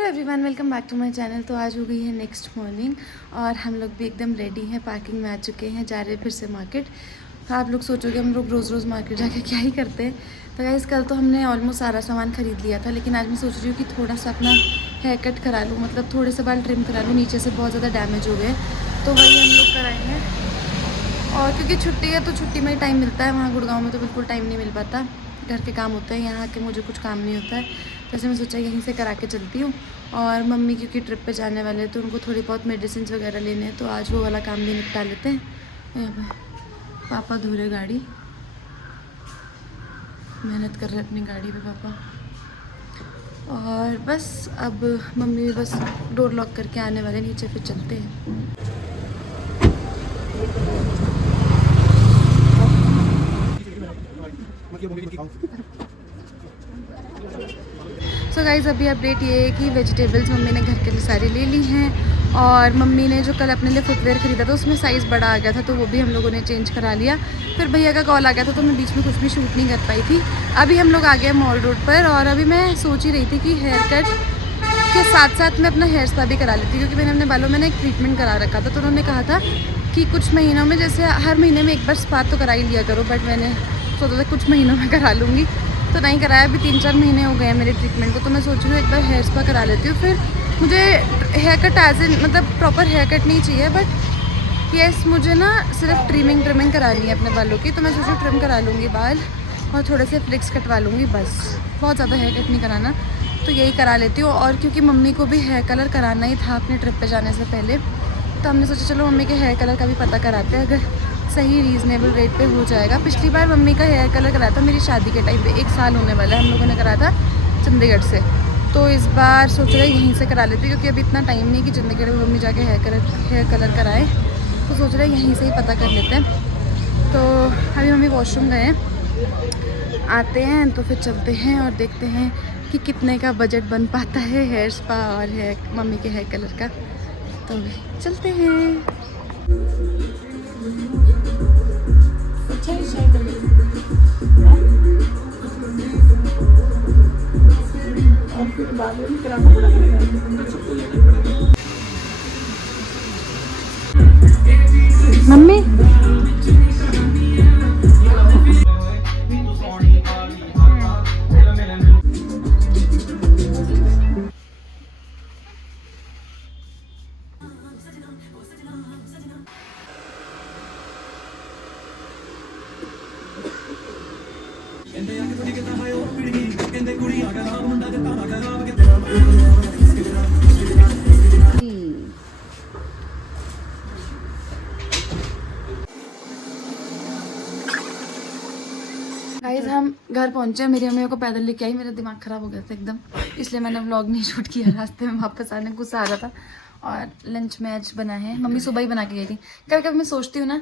Hello everyone, welcome back to my channel. तो आज हो गई है नेक्स्ट मॉर्निंग और हम लोग भी एकदम रेडी हैं, पार्किंग में आ चुके हैं, जा रहे हैं फिर से मार्केट। आप लोग सोचोगे हम लोग रोज़ रोज़ मार्केट जाके क्या ही करते हैं। तो गाइस कल तो हमने ऑलमोस्ट सारा सामान खरीद लिया था, लेकिन आज मैं सोच रही हूँ कि थोड़ा सा अपना हेयर कट करा लूँ, मतलब थोड़े से बाल ट्रिम करा लूँ, नीचे से बहुत ज़्यादा डैमेज हो गए। तो वही हम लोग कराएंगे। और क्योंकि छुट्टी है तो छुट्टी में ही टाइम मिलता है, वहाँ गुड़गांव में तो बिल्कुल टाइम नहीं मिल पाता, घर के काम होते हैं, यहाँ आके मुझे कुछ काम नहीं होता है। तो ऐसे मैं सोचा यहीं से करा के चलती हूँ। और मम्मी क्योंकि ट्रिप पे जाने वाले हैं तो उनको थोड़ी बहुत मेडिसिन वगैरह लेने हैं, तो आज वो वाला काम भी निपटा लेते हैं। यहाँ पे पापा धो रहे गाड़ी, मेहनत कर रहे अपनी गाड़ी पे पापा। और बस अब मम्मी भी बस डोर लॉक करके आने वाले नीचे, फिर चलते हैं। सो गाइज़ अभी अपडेट ये है कि वेजिटेबल्स मम्मी ने घर के लिए सारी ले ली हैं। और मम्मी ने जो कल अपने लिए फुटवेयर ख़रीदा था उसमें साइज़ बड़ा आ गया था, तो वो भी हम लोगों ने चेंज करा लिया। फिर भैया का कॉल आ गया था तो मैं बीच में कुछ भी शूट नहीं कर पाई थी। अभी हम लोग आ गए मॉल रोड पर, और अभी मैं सोच ही रही थी कि हेयर कट के साथ साथ मैं अपना हेयर स्पा भी करा लेती, क्योंकि मैंने अपने बालों में एक ट्रीटमेंट करा रखा था। तो उन्होंने कहा था कि कुछ महीनों में, जैसे हर महीने में एक बार स्पा तो करा ही लिया करो, बट मैंने सोचा था कुछ महीनों में करा लूँगी, तो नहीं कराया। अभी 3-4 महीने हो गए हैं मेरे ट्रीटमेंट को, तो मैं सोच रही हूँ एक बार हेयर स्पा करा लेती हूँ। फिर मुझे हेयर कट एज इन मतलब प्रॉपर हेयर कट नहीं चाहिए, बट येस मुझे ना सिर्फ ट्रिमिंग करानी है अपने बालों की। तो मैं सोच रही हूँ ट्रिम करा लूँगी बाल और थोड़े से फ्लिक्स कटवा लूँगी, बस बहुत ज़्यादा हेयर कट नहीं कराना, तो यही करा लेती हूँ। और क्योंकि मम्मी को भी हेयर कलर कराना ही था अपने ट्रिप पे जाने से पहले, तो हमने सोचा चलो मम्मी के हेयर कलर का भी पता कराते हैं, अगर सही रीज़नेबल रेट पे हो जाएगा। पिछली बार मम्मी का हेयर कलर कराया था मेरी शादी के टाइम पे, 1 साल होने वाला है, हम लोगों ने कराया था चंडीगढ़ से। तो इस बार सोच रहे यहीं से करा लेते, क्योंकि अभी इतना टाइम नहीं कि चंडीगढ़ में मम्मी जाके हेयर कलर कराए, तो सोच रहे यहीं से ही पता कर लेते हैं। तो अभी मम्मी वॉशरूम गए हैं, आते हैं तो फिर चलते हैं और देखते हैं कि कितने का बजट बन पाता है हेयर स्पा और मम्मी के हेयर कलर का। तो चलते हैं। मम्मी गाइस हम घर पहुंचे, मेरी मम्मी को पैदल लेके आई, मेरा दिमाग ख़राब हो गया था एकदम, इसलिए मैंने व्लॉग नहीं शूट किया। रास्ते में वापस आने गुस्सा आ रहा था। और लंच में आज बना है, मम्मी सुबह ही बना के गई थी। कभी कभी मैं सोचती हूँ ना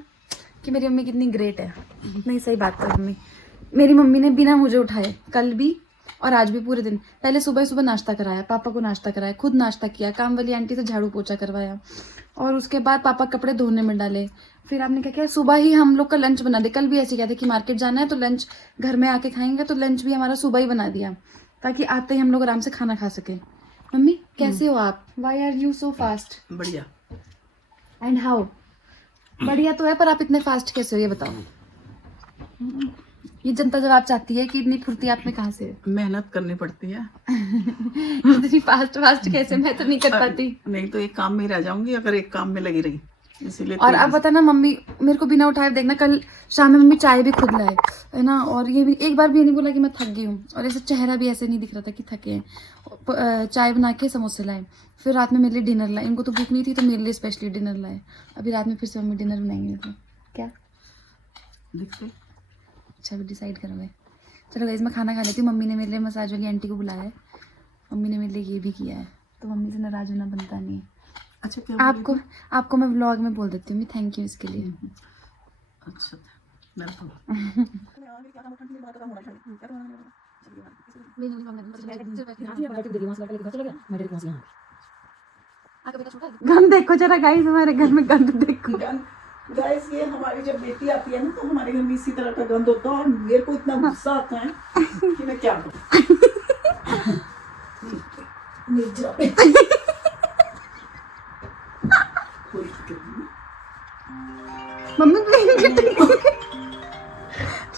कि मेरी मम्मी कितनी ग्रेट है। नहीं सही बात है, मम्मी मेरी मम्मी ने बिना मुझे उठाए कल भी और आज भी पूरे दिन पहले सुबह नाश्ता कराया, पापा को नाश्ता कराया, खुद नाश्ता किया, काम वाली आंटी से झाड़ू पोछा करवाया, और उसके बाद पापा कपड़े धोने में डाले। फिर आपने क्या किया, सुबह ही हम लोग का लंच बना दे। कल भी ऐसे कहते कि मार्केट जाना है तो लंच घर में आके खाएंगे, तो लंच भी हमारा सुबह ही बना दिया, ताकि आते ही हम लोग आराम से खाना खा सके। मम्मी कैसे हो आप? Why are you so fast? बढ़िया। And how? बढ़िया तो है, पर आप इतने फास्ट कैसे हो ये बताओ। ये जनता जवाब चाहती है कि इतनी फुर्ती आप में कहाँ से है? मेहनत करनी पड़ती है। इतनी फास्ट कैसे? मैं तो नहीं कर पाती। नहीं तो एक काम में ही रह जाऊंगी अगर एक काम में लगी रही, इसीलिए। और अब पता ना मम्मी मेरे को बिना उठाए देखना, कल शाम में मम्मी चाय भी खुद लाए है ना, और ये भी एक बार भी नहीं बोला कि मैं थक गई हूँ, और ऐसे चेहरा भी ऐसे नहीं दिख रहा था कि थके हैं। चाय बना के समोसे लाए, फिर रात में मेरे लिए डिनर लाए, इनको तो भूख नहीं थी तो मेरे लिए स्पेशली डिनर लाए। अभी रात में फिर से मम्मी डिनर बनाएंगे, तो क्या देखते। अच्छा अभी डिसाइड करोगे? चलो गाइस मैं खाना खा लेती हूँ। मम्मी ने मेरे लिए मसाज वाली आंटी को बुलाया है, मम्मी ने मेरे लिए ये भी किया है, तो मम्मी से नाराज होना बनता नहीं है। अच्छा क्या आपको मैं व्लॉग में बोल देती हूँ, थैंक यू इसके लिए। अच्छा गंद देखो जरा गाइस, हमारे घर में गंद देखो। गाइस ये हमारी जब बेटी आती है ना तो हमारे घर में इसी तरह का गंद होता है, और मेरे को इतना गुस्सा आता है कि मैं क्या करूं। निर्जरा पे कोई मम्मी ब्लैंकेट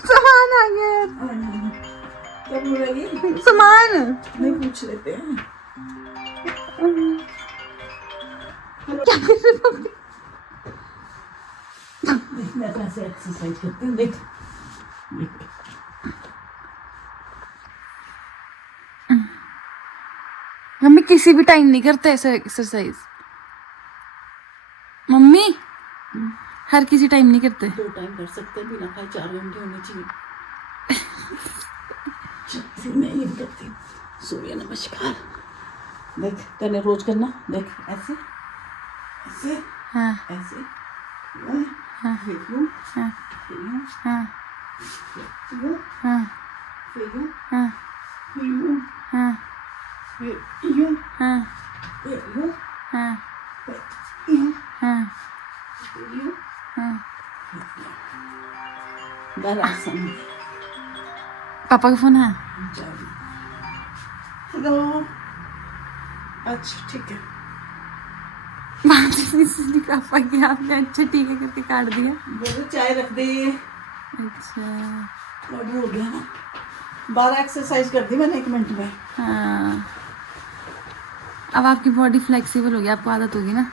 सामान आ गया यार। कब बोलेगी? सामान नहीं पूछ लेते हैं। क्या कर रहे हो मम्मी? देख मैं कैसे एक्सरसाइज करती हूँ, देख देख। मम्मी किसी भी टाइम नहीं करते ऐसा एक्सरसाइज। मम्मी हर किसी टाइम नहीं करते। 2 टाइम कर सकते हैं, बिना खाए 4 घंटे होने चाहिए। फिर मैं ये करती हूँ सूर्य नमस्कार। देख तने रोज करना, देख ऐसे ऐसे हाँ ऐसे यूं, हाँ फिर यूं, हाँ फिर यूं, हाँ यूं, हाँ फिर यूं, हाँ फिर यूं, हाँ फिर यूं, हाँ फिर यूं, हाँ फिर यूं, हाँ फिर यूं। हाँ। दरासन। पापा का फोन है। हेलो। अच्छा ठीक है। बात इसलिए पापा की आपने अच्छा ठीक है करके काट दिया। बोलो चाय रख दे। अच्छा अब हो गया ना, 12 एक्सरसाइज कर दी मैंने 1 मिनट में। हाँ, अब आपकी बॉडी फ्लेक्सिबल होगी, आपको आदत होगी ना।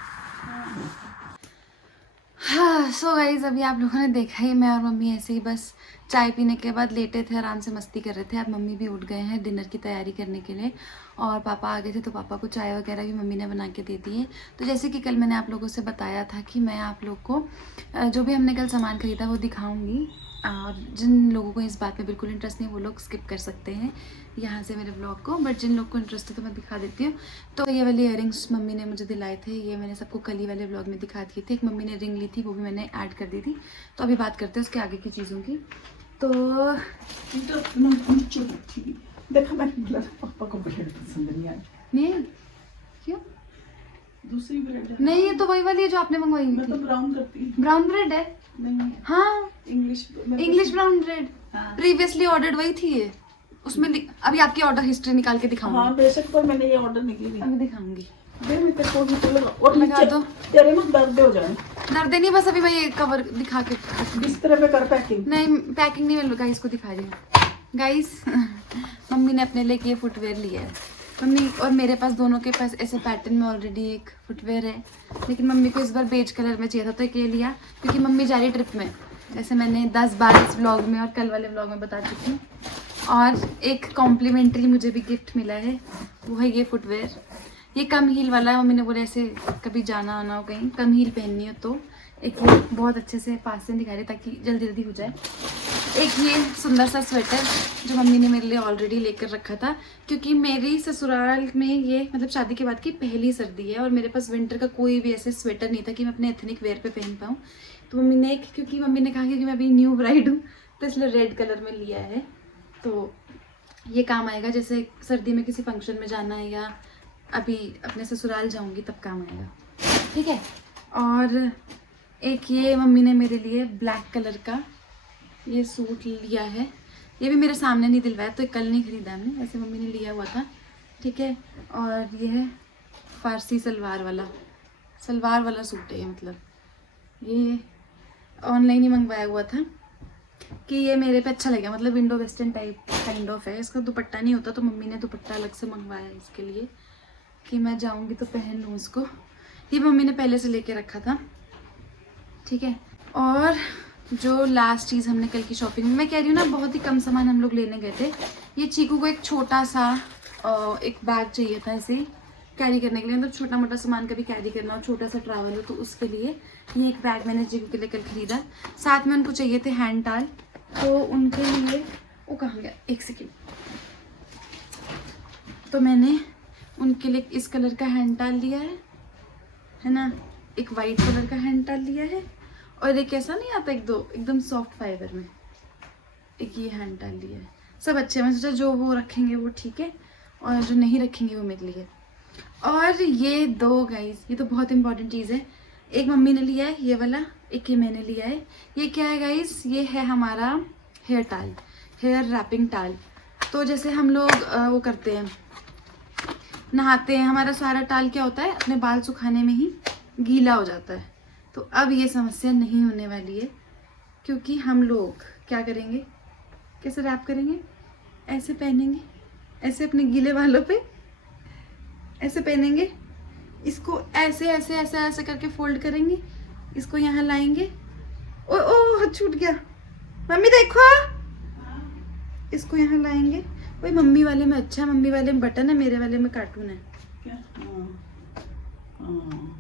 हाँ सो गाइज अभी आप लोगों ने देखा ही, मैं और मम्मी ऐसे ही बस चाय पीने के बाद लेटे थे, आराम से मस्ती कर रहे थे। अब मम्मी भी उठ गए हैं डिनर की तैयारी करने के लिए और पापा आ गए थे, तो पापा को चाय वगैरह भी मम्मी ने बना के दे दी है। तो जैसे कि कल मैंने आप लोगों से बताया था कि मैं आप लोग को जो भी हमने कल सामान खरीदा वो दिखाऊंगी, और जिन लोगों को इस बात में बिल्कुल इंटरेस्ट नहीं वो लोग स्किप कर सकते हैं यहाँ से मेरे ब्लॉग को, बट जिन लोग को इंटरेस्ट है तो मैं दिखा देती हूँ। तो ये वाले इयररिंग्स मम्मी ने मुझे दिलाए थे, ये मैंने सबको कल ही वाले ब्लॉग में दिखा दिए थे। एक मम्मी ने रिंग ली थी, वो भी मैंने ऐड कर दी थी। तो अभी बात करते हैं उसके आगे की चीज़ों की। तो देखा मैंने बोला पापा को ब्रेड पसंद नहीं आई। नहीं क्यों? दूसरी ब्रेड है। नहीं ये तो वही वाली है जो आपने मंगवाई मैं तो थी। ब्राउन करती हूँ। ब्राउन ब्रेड है? नहीं हाँ इंग्लिश ब्राउन ब्रेड हाँ। प्रीवियसली ऑर्डर्ड वही थी ये, उसमें अभी आपकी ऑर्डर हिस्ट्री निकाल के दिखाऊंगी। हाँ बेशक, पर मैंने ये ऑर्डर निकली नहीं। अभी दिखाऊंगी। दे मैं तेरे को भी तो लगा और लगा नीचे दो। तेरे ना दर्द हो जाए। दर्द नहीं, बस अभी मैं ये कवर दिखा के बिस्तर पे कर पैकिंग। नहीं पैकिंग नहीं, मैं गाइस को दिखा रही हूँ। गाइस मम्मी ने अपने लिए ये फुटवेयर लिया है। मम्मी और मेरे पास दोनों के पास ऐसे पैटर्न में ऑलरेडी एक फुटवेयर है, लेकिन मम्मी को इस बार बेज कलर में चाहिए था, तो ये लिया क्योंकि मम्मी जा रही ट्रिप में, जैसे मैंने 10 बार इस व्लॉग में और कल वाले व्लॉग में बता चुकी हूँ। और एक कॉम्प्लीमेंट्री मुझे भी गिफ्ट मिला है, वो है ये फुटवेयर। ये कम हील वाला है, मम्मी ने बोले ऐसे कभी जाना आना हो कहीं कम हील पहननी हो तो एक ये बहुत अच्छे से पास से दिखा रहे ताकि जल्दी जल्दी हो जाए। एक ये सुंदर सा स्वेटर जो मम्मी ने मेरे लिए ऑलरेडी लेकर रखा था, क्योंकि मेरी ससुराल में ये मतलब शादी के बाद की पहली सर्दी है और मेरे पास विंटर का कोई भी ऐसे स्वेटर नहीं था कि मैं अपने एथनिक वेयर पे पहन पाऊँ। तो मम्मी ने क्योंकि मम्मी ने कहा कि मैं अभी न्यू ब्राइड हूँ तो इसलिए रेड कलर में लिया है, तो ये काम आएगा जैसे सर्दी में किसी फंक्शन में जाना है या अभी अपने ससुराल जाऊंगी तब काम आएगा, ठीक है। और एक ये मम्मी ने मेरे लिए ब्लैक कलर का ये सूट लिया है, ये भी मेरे सामने नहीं दिलवाया, तो कल नहीं खरीदा हमने, ऐसे मम्मी ने लिया हुआ था, ठीक है। और ये है फारसी सलवार वाला सूट है, ये मतलब ये ऑनलाइन ही मंगवाया हुआ था कि ये मेरे पे अच्छा लगा, मतलब window western type kind of है। इसका दुपट्टा नहीं होता तो मम्मी ने दुपट्टा अलग से मंगवाया है इसके लिए कि मैं जाऊंगी तो पहन लूँ इसको। ये मम्मी ने पहले से लेके रखा था, ठीक है। और जो लास्ट चीज़ हमने कल की शॉपिंग में, मैं कह रही हूँ ना बहुत ही कम सामान हम लोग लेने गए थे। ये चीकू को एक छोटा सा एक बैग चाहिए था ऐसे कैरी करने के लिए, मतलब छोटा मोटा सामान कभी कैरी करना हो, छोटा सा ट्रैवल हो, तो उसके लिए ये एक बैग मैंने चीकू के लिए कल खरीदा। साथ में उनको चाहिए थे हैंड टाल, तो उनके लिए वो कहाँ गया, एक सेकेंड, तो मैंने उनके लिए इस कलर का हैंड टाल लिया है ना, एक वाइट कलर का हैंड टाल लिया है, और एक ऐसा नहीं आता एकदम सॉफ्ट फाइबर में एक ये हैंड टाल लिया है। सब अच्छे, मैं सोचा जो वो रखेंगे वो ठीक है और जो नहीं रखेंगे वो मेरे लिए। और ये दो गाइस, ये तो बहुत इंपॉर्टेंट चीज़ है, एक मम्मी ने लिया है ये वाला, एक ये मैंने लिया है। ये क्या है गाइस, ये है हमारा हेयर टाल, हेयर रैपिंग टाल। तो जैसे हम लोग वो करते हैं नहाते हैं, हमारा सारा टाल क्या होता है, अपने बाल सुखाने में ही गीला हो जाता है। तो अब ये समस्या नहीं होने वाली है, क्योंकि हम लोग क्या करेंगे, कैसे रैप करेंगे, ऐसे पहनेंगे, ऐसे अपने गीले बालों पे ऐसे पहनेंगे, इसको ऐसे ऐसे ऐसे ऐसे करके फोल्ड करेंगे, इसको यहाँ लाएंगे। ओ ओ हाथ छूट गया, मम्मी देखो, इसको यहाँ लाएंगे। वही मम्मी वाले में अच्छा है, मम्मी वाले में बटन है, मेरे वाले में कार्टून है। क्या?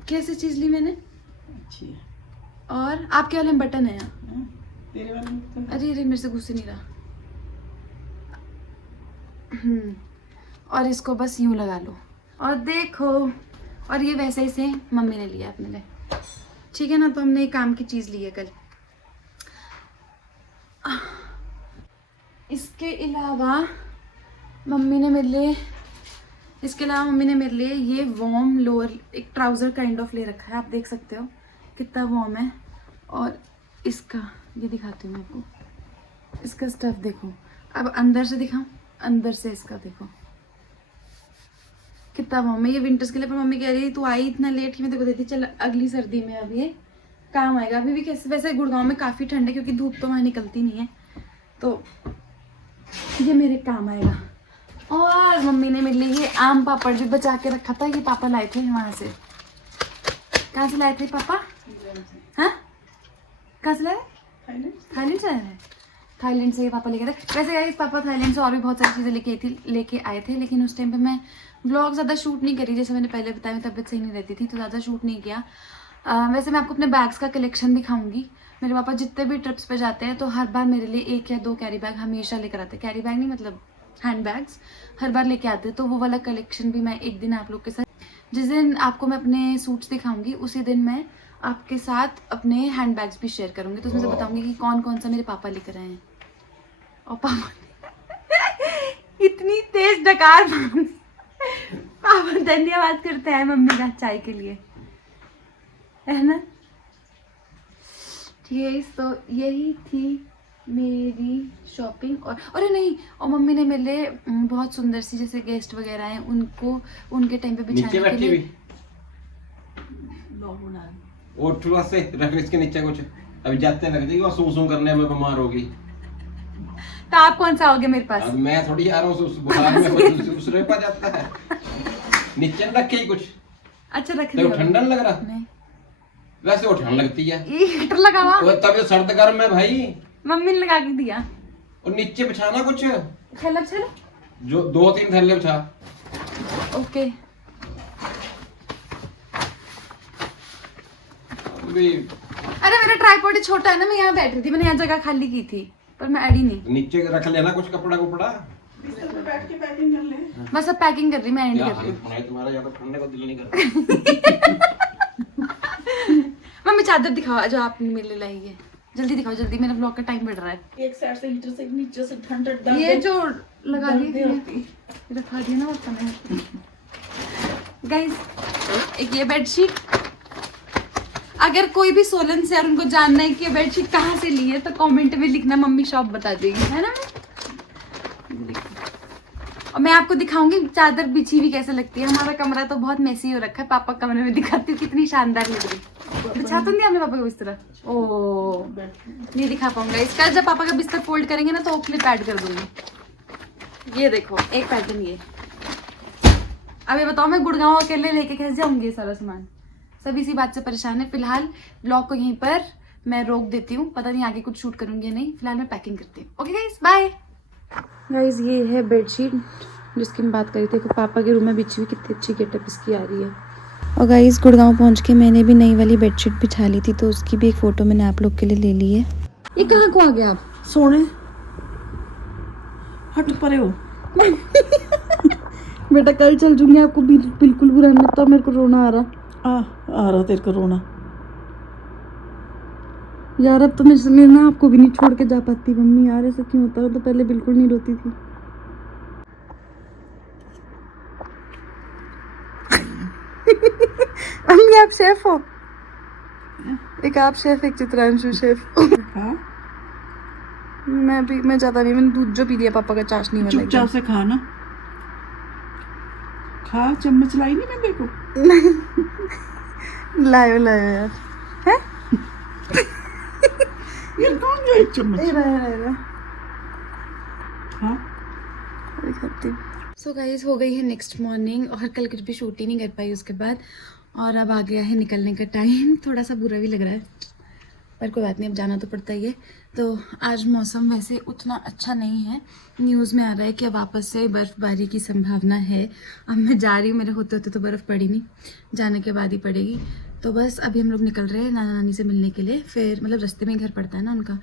कैसे चीज ली मैंने? अच्छी है। और आपके वाले में बटन है यहाँ। तेरे वाले में तो अरे अरे मेरे से घुस ही नहीं रहा। और इसको बस यूं लगा लो और देखो। और ये वैसे ही से मम्मी ने लिया अपने लिए, ठीक है ना। तो हमने एक काम की चीज ली है कल। इसके अलावा मम्मी ने मेरे लिए ये वार्म लोअर, एक ट्राउज़र काइंड ऑफ ले रखा है। आप देख सकते हो कितना वार्म है। और इसका ये दिखाती हूँ मैं आपको, इसका स्टफ देखो। अब अंदर से दिखाऊं, अंदर से इसका देखो कितना वार्म है। ये विंटर्स के लिए, पर मम्मी कह रही है तू आई इतना लेट कि मैं तेरे को देती, चल अगली सर्दी में अब ये काम आएगा। अभी भी कैसे, वैसे गुड़गांव में काफ़ी ठंड है क्योंकि धूप तो वहाँ निकलती नहीं है, तो ये मेरे काम आएगा। और मम्मी ने मेरे लिए ये आम पापड़ भी बचा के रखा था, ये पापा लाए थे वहाँ से। कहाँ से लाए थे पापा? हाँ, कहाँ से लाए? थाईलैंड से आए हैं। थाईलैंड से ये पापा लेके आए। वैसे गाइस पापा थाईलैंड से और भी बहुत सारी चीज़ें लेके आए थे, लेकिन उस टाइम पे मैं व्लॉग ज़्यादा शूट नहीं करी। जैसे मैंने पहले बताया, तबीयत सही नहीं रहती थी तो ज़्यादा शूट नहीं किया। वैसे मैं आपको अपने बैग्स का कलेक्शन दिखाऊंगी। मेरे पापा जितने भी ट्रिप्स पे जाते हैं तो हर बार मेरे लिए 1 या 2 कैरी बैग हमेशा लेकर आते हैं। कैरी बैग नहीं, मतलब हैंड बैग्स हर बार लेके आते हैं। तो वो वाला कलेक्शन भी मैं एक दिन आप लोग के साथ, जिस दिन आपको मैं अपने सूट्स दिखाऊंगी उसी दिन मैं आपके साथ अपने हैंड बैग्स भी शेयर करूंगी। तो उसमें से बताऊंगी कि कौन कौन सा मेरे पापा लेकर आए हैं। और पापा इतनी तेज डकार पापा धन्यवाद करते हैं मम्मी का चाय के लिए, है ना। ठीक है, तो यही थी मेरी शॉपिंग। और अरे नहीं, और मम्मी ने मेरे लिए बहुत सुंदर सी, जैसे गेस्ट वगैरह हैं उनको उनके टाइम पे बिछाने के लिए और थोड़ा से रख इसके नीचे कुछ, अभी जाते लग जाएगी और सूं करने में बीमार होगी। तो आप कौन सा होगे मेरे पास? अब मैं थोड़ी आ रहा हूँ उस बुखार में दूसरे पे जाता है। नीचे रखे ही कुछ। अच्छा रख तो ठंडा लग रहा? नहीं, वैसे वो ठंड लगती है। ये हीटर लगा हुआ तो तब ये सर्द गर्म है भाई, मम्मी ने लगा के दिया। और नीचे बिछाना कुछ, थैला चलो, जो 2-3 थैले बिछा। ओके। अभी अरे मेरा ट्राइपॉड छोटा है ना, मैं यहाँ बैठ रही थी, मैंने यहाँ जगह खाली की थी पर मैं एडी नहीं। नीचे रख लेना कुछ कपड़ा कुपड़ा। बिस्तर पे बैठ के पैकिंग कर ले। बस अब पैकिंग कर रही, मैं एंड क्या कर रही हूँ। हालत तुम्हारा, या तो ठंडे को दिल नहीं करता। मम्मी चादर दिखाओ जो आप मेरे लिए लाई है, जल्दी दिखाओ जल्दी, मेरा ब्लॉग का टाइम बढ़ रहा है। एक साइड से हीटर से नीचे से ठंड ये जो लगा दर्द दिया होती। रखा दिया ना बर्तन। गाइस एक ये बेडशीट, अगर कोई भी सोलन से और उनको जानना है कि ये बेडशीट कहाँ से ली है तो कमेंट में लिखना, मम्मी शॉप बता देगी, है ना। और मैं आपको दिखाऊंगी चादर बिछी हुई कैसे लगती है। हमारा कमरा तो बहुत मेसी हो रखा है, पापा कमरे में दिखाती हूँ कितनी शानदार लग रही। बिछा तो नहीं आपने पापा को बिस्तर? ओ नहीं दिखा पाऊंगा इसका, जब पापा का बिस्तर फोल्ड करेंगे ना तो क्लिप ऐड कर दूंगी। ये देखो एक पैटर्न ये। अब ये बताओ मैं गुड़गांव अकेले लेके कैसे जाऊंगी ये सारा सामान? सब इसी बात से परेशान है। फिलहाल ब्लॉग को यहीं पर मैं रोक देती हूँ, पता नहीं आगे कुछ शूट करूंगी या नहीं। फिलहाल मैं पैकिंग करती हूँ। Okay guys bye. गाइस ये है बेडशीट जिसकी मैं बात करी थी, पापा के रूम में बिछी हुई, कितनी अच्छी गेटअप इसकी आ रही है। और गाइस गुड़गांव पहुंच के मैंने भी नई वाली बेडशीट बिछा ली थी, तो उसकी भी एक फ़ोटो मैंने आप लोग के लिए ले ली है। ये कहाँ को आ गया आप? सोने हट परे हो। बेटा कल चल जूंगी, आपको बिल्कुल बुरा नहीं लगता, मेरे को रोना आ रहा। आ रहा तेरे को रोना यार। अब तो मैं ना आपको भी नहीं छोड़ के जा पाती मम्मी, यार ऐसा क्यों होता है? तो पहले बिल्कुल नहीं रोती थी। मम्मी आप शेफ हो? एक आप शेफ, एक चित्रांशु शेफ। हाँ मैं ज्यादा नहीं, मैंने दूध जो पी लिया पापा का चाशनी वाला। चुपचाप से खा ना, खा, चम्मच लाई नहीं मैं देखो। लायो लायो यार। है यार कौन गया एक चम्मच? हाँ सो गाइस हो गई है नेक्स्ट मॉर्निंग और कल कुछ भी शूट ही नहीं कर पाई उसके बाद, और अब आ गया है निकलने का टाइम। थोड़ा सा बुरा भी लग रहा है पर कोई बात नहीं, अब जाना तो पड़ता ही है। तो आज मौसम वैसे उतना अच्छा नहीं है, न्यूज़ में आ रहा है कि अब वापस से बर्फ़बारी की संभावना है। अब मैं जा रही हूँ, मेरे होते होते तो बर्फ़ पड़ी नहीं, जाने के बाद ही पड़ेगी। तो बस अभी हम लोग निकल रहे हैं नाना नानी से मिलने के लिए। फिर मतलब रास्ते में घर पड़ता है ना उनका,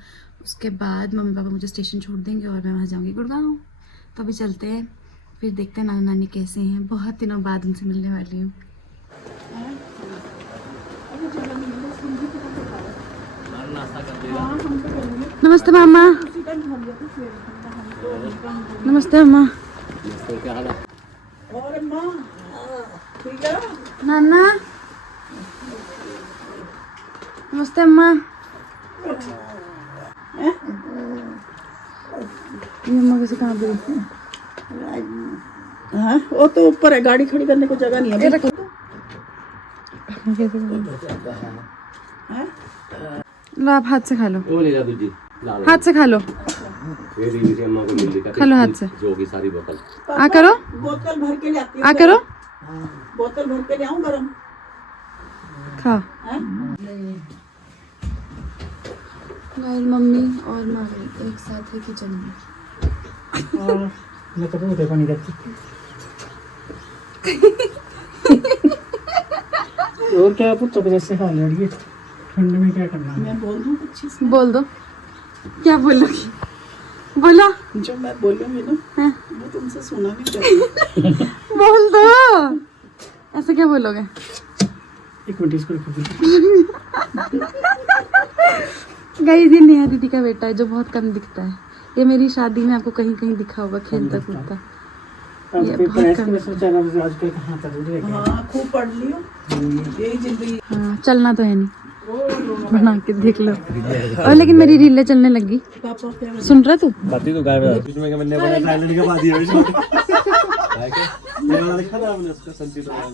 उसके बाद मम्मी पापा मुझे स्टेशन छोड़ देंगे और मैं वहाँ जाऊँगी गुड़गांव। तो अभी चलते हैं, फिर देखते हैं नाना नानी कैसे हैं। बहुत दिनों बाद उनसे मिलने वाली हूँ। नमस्ते मामा। नमस्ते अम्मा। और माँ ठीक है? नाना नमस्ते अम्मा। ये अम्मा कैसे कहाँ पे? हाँ वो तो ऊपर है, गाड़ी खड़ी करने को जगह नहीं है। हाँ? लो आप हाथ से खा लो, वो ले जा दूजी लाल हाथ से खा लो, ये दीदी से अम्मा को मिल लिखा खा लो हाथ से। जो की सारी बोतल आ करो, बोतल भर के ले आती हूँ। आ करो, बोतल भर के ले आऊँ गरम। खा। हाँ? मम्मी और मामी एक साथ है किचन में। मैं तो बहुत पानी करती। और क्या पुत्र को जैसे खा ले रही है, ठंड में क्या करना है? मैं बोल दूँ कुछ चीज़? बोल दो, क्या बोलोगी? बोलो। जो मैं बोलूँगी ना हाँ। वो तुमसे सुना नहीं चाहिए। बोल दो, ऐसे क्या बोलोगे? एक मिनट इसको रखो। गाइस ये नेहा दीदी का बेटा है जो बहुत कम दिखता है। ये मेरी शादी में आपको कहीं कहीं दिखा होगा खेलता कूदता। अब ये पेपर बहुत है, कम इसमें सोचा ना मुझे आजकल कहाँ तक उड़ गया। हाँ खूब पढ़ लियो, यही जिंदगी। हाँ चलना तो है नहीं, बना के देख लो। और लेकिन मेरी रीलें चलने लगी। पापा क्या सुन रहा तू? बाती तो गायब है इसमें के बनने वाला थाईलैंड का बात ही है इसमें है क्या ये वाला देखा था आपने उसका संजीत वाला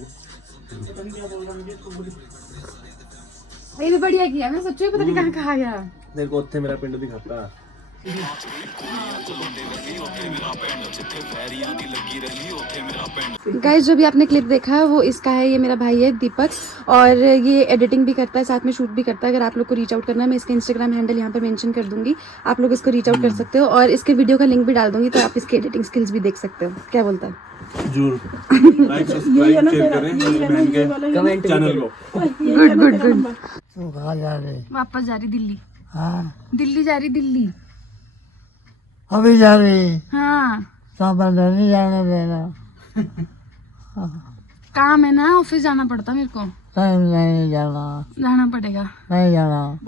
ये भी बढ़िया किया, मैं सच्ची पता नहीं कहाँ कहा गया। तेरे को उत्थे मेरा पिंड दिखाता गाइस जो भी आपने क्लिप देखा है वो इसका है। ये मेरा भाई है दीपक और ये एडिटिंग भी करता है, साथ में शूट भी करता है। अगर आप लोग को रीच आउट करना है, मैं इसका इंस्टाग्राम हैंडल यहाँ पर मेंशन कर दूंगी, आप लोग इसको रीच आउट कर सकते हो और इसके वीडियो का लिंक भी डाल दूंगी तो आप इसकी एडिटिंग स्किल्स भी देख सकते हो। क्या बोलता है? जरूर लाइक सब्सक्राइब शेयर करें बहन के कमेंट चैनल को। Good good good. तू कहाँ जा रहे? वापस जा रही दिल्ली। हाँ दिल्ली जा रही, दिल्ली। अभी जा रही? हाँ तो बंदा नहीं जाने देना। काम है ना, ऑफिस जाना पड़ता मेरे को। टाइम नहीं जाना, जाना पड़ेगा। नहीं जाना।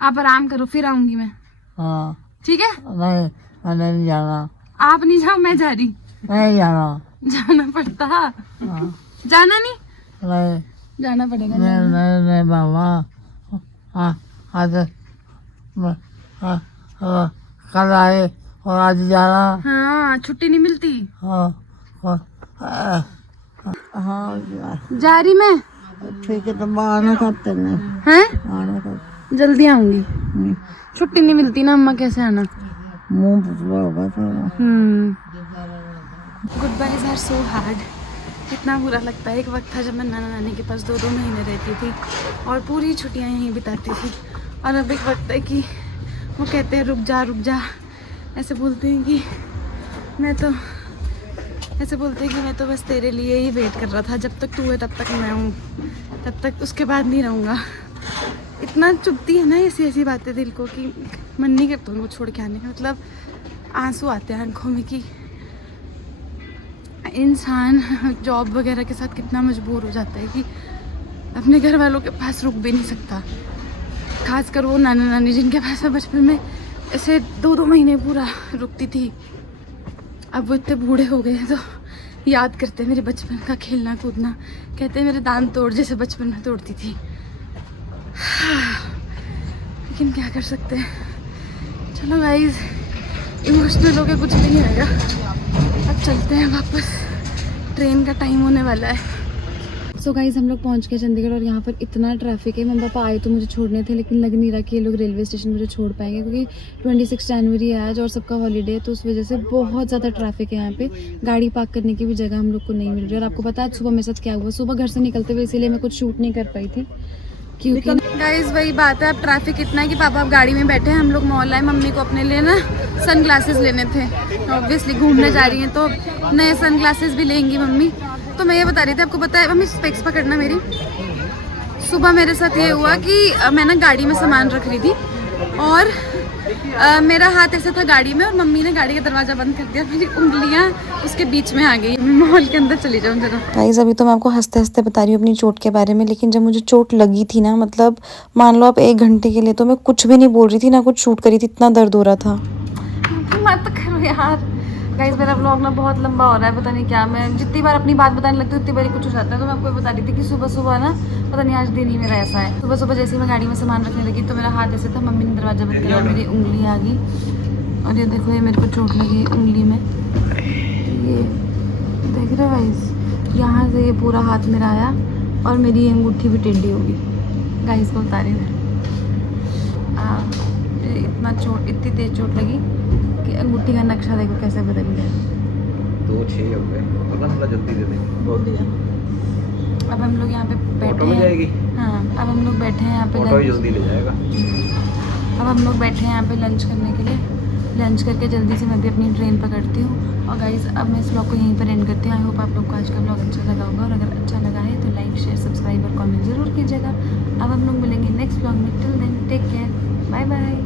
आप आराम करो, फिर आऊंगी मैं। हाँ ठीक है? नहीं, मैंने नहीं जाना। आप नहीं जाओ, मैं जा रही। नहीं जाना। जाना पड़ता। हाँ, जाना नहीं, नहीं जाना पड़ेगा। नहीं नहीं नहीं मामा। हाँ आज कल आए और आज जाना। हाँ छुट्टी नहीं मिलती। हाँ हाँ जा रही मैं। ठीक है, तो आना करते हैं। हैं? आना करते। जल्दी आऊंगी, छुट्टी नहीं मिलती ना अम्मा, कैसे आना? मुंह पुतला होगा थोड़ा। Good boys are so hard. इतना बुरा लगता है। एक वक्त था जब मैं नाना नानी के पास 2-2 महीने रहती थी और पूरी छुट्टियां यहीं बिताती थी, और अब एक वक्त है कि वो कहते हैं रुक जा रुक जा, ऐसे बोलते हैं कि मैं तो बस तेरे लिए ही वेट कर रहा था, जब तक तू है तब तक मैं हूँ, तब तक उसके बाद नहीं रहूँगा। इतना चुभती है ना ऐसी ऐसी बातें दिल को कि मन नहीं करता उनको छोड़ के आने का। मतलब आंसू आते हैं आंखों में कि इंसान जॉब वगैरह के साथ कितना मजबूर हो जाता है कि अपने घर वालों के पास रुक भी नहीं सकता। खासकर वो नाना नानी जिनके पास मैं बचपन में ऐसे 2-2 महीने पूरा रुकती थी, अब वो इतने बूढ़े हो गए हैं तो याद करते हैं मेरे बचपन का खेलना कूदना। कहते हैं मेरे दांत तोड़ जैसे बचपन में तोड़ती थी। लेकिन क्या कर सकते हैं। चलो गाइस, इमोशनल हो के कुछ भी नहीं होगा। अब चलते हैं वापस, ट्रेन का टाइम होने वाला है। सो गाइस हम लोग पहुंच गए चंडीगढ़ और यहाँ पर इतना ट्रैफिक है। मम्मी पापा आए तो मुझे छोड़ने थे, लेकिन लग नहीं रहा कि ये लोग रेलवे स्टेशन मुझे छोड़ पाएंगे, क्योंकि 26 जनवरी है आज और सबका हॉलीडे है, तो उस वजह से बहुत ज़्यादा ट्रैफिक है यहाँ पे। गाड़ी पार्क करने की भी जगह हम लोग को नहीं मिल रही। और आपको पता है सुबह मेरे साथ क्या हुआ, सुबह घर से निकलते हुए इसीलिए मैं कुछ शूट नहीं कर पाई थी, क्योंकि गाइस वही बात है, अब ट्रैफिक इतना है कि पापा अब गाड़ी में बैठे हैं, हम लोग मॉल आए, मम्मी को अपने लिए ना सन ग्लासेस लेने थे। ऑब्वियसली घूमने जा रही हैं तो नए सन ग्लासेस भी लेंगी मम्मी। तो मैं ये बता रही थी, आपको पता है मम्मी स्पेक्स पकड़ना मेरी, सुबह मेरे साथ ये हुआ कि मैं ना गाड़ी में सामान रख रही थी और मेरा हाथ ऐसा था गाड़ी में और मम्मी ने गाड़ी का दरवाज़ा बंद कर दिया, मेरी उंगलियां उसके बीच में आ गई। मैं मॉल के अंदर चली जाऊँ जरा। गाइस अभी तो मैं आपको हंसते हंसते बता रही हूँ अपनी चोट के बारे में, लेकिन जब मुझे चोट लगी थी ना, मतलब मान लो आप 1 घंटे के लिए तो मैं कुछ भी नहीं बोल रही थी, ना कुछ शूट करी थी, इतना दर्द हो रहा था। मत करो यार। गाइस मेरा व्लॉग ना बहुत लंबा हो रहा है, पता नहीं क्या, मैं जितनी बार अपनी बात बताने लगती हूँ उतनी बार कुछ हो जाता है। तो मैं आपको बता रही थी कि सुबह सुबह ना पता नहीं आज दिन ही मेरा ऐसा है, सुबह सुबह जैसे ही मैं गाड़ी में सामान रखने लगी तो मेरा हाथ ऐसे था, मम्मी ने दरवाज़ा बंद किया और मेरी उंगली आ गई। और ये देखो, ये मेरे को चोट लगी उंगली में, ये देख रहे हो गाइस, यहाँ से ये पूरा हाथ मेरा आया और मेरी अंगूठी भी टेढ़ी होगी। गाइस को बता रही मैं, इतना चोट, इतनी तेज चोट लगी कि अंगूठी का नक्शा देखो कैसे बदल गया। 2-6 हो गए, पता थोड़ा जल्दी दे देंगे, बोल दिया। अब हम लोग यहाँ पे बैठे हैं। जाएगी। हाँ अब हम लोग बैठे हैं यहाँ पे ऑटो जल्दी ले जाएगा। अब हम लोग बैठे हैं यहाँ पे लंच करने के लिए। लंच करके जल्दी से मैं भी अपनी ट्रेन पकड़ती हूँ। और गाइस अब मैं इस व्लॉग को यहीं पर एंड करती हूँ। आई होप आप लोग को आज का व्लॉग अच्छा लगा होगा, और अगर अच्छा लगा है तो लाइक शेयर सब्सक्राइब और कमेंट ज़रूर कीजिएगा। अब हम लोग मिलेंगे नेक्स्ट व्लॉग में। Till then take care, bye bye.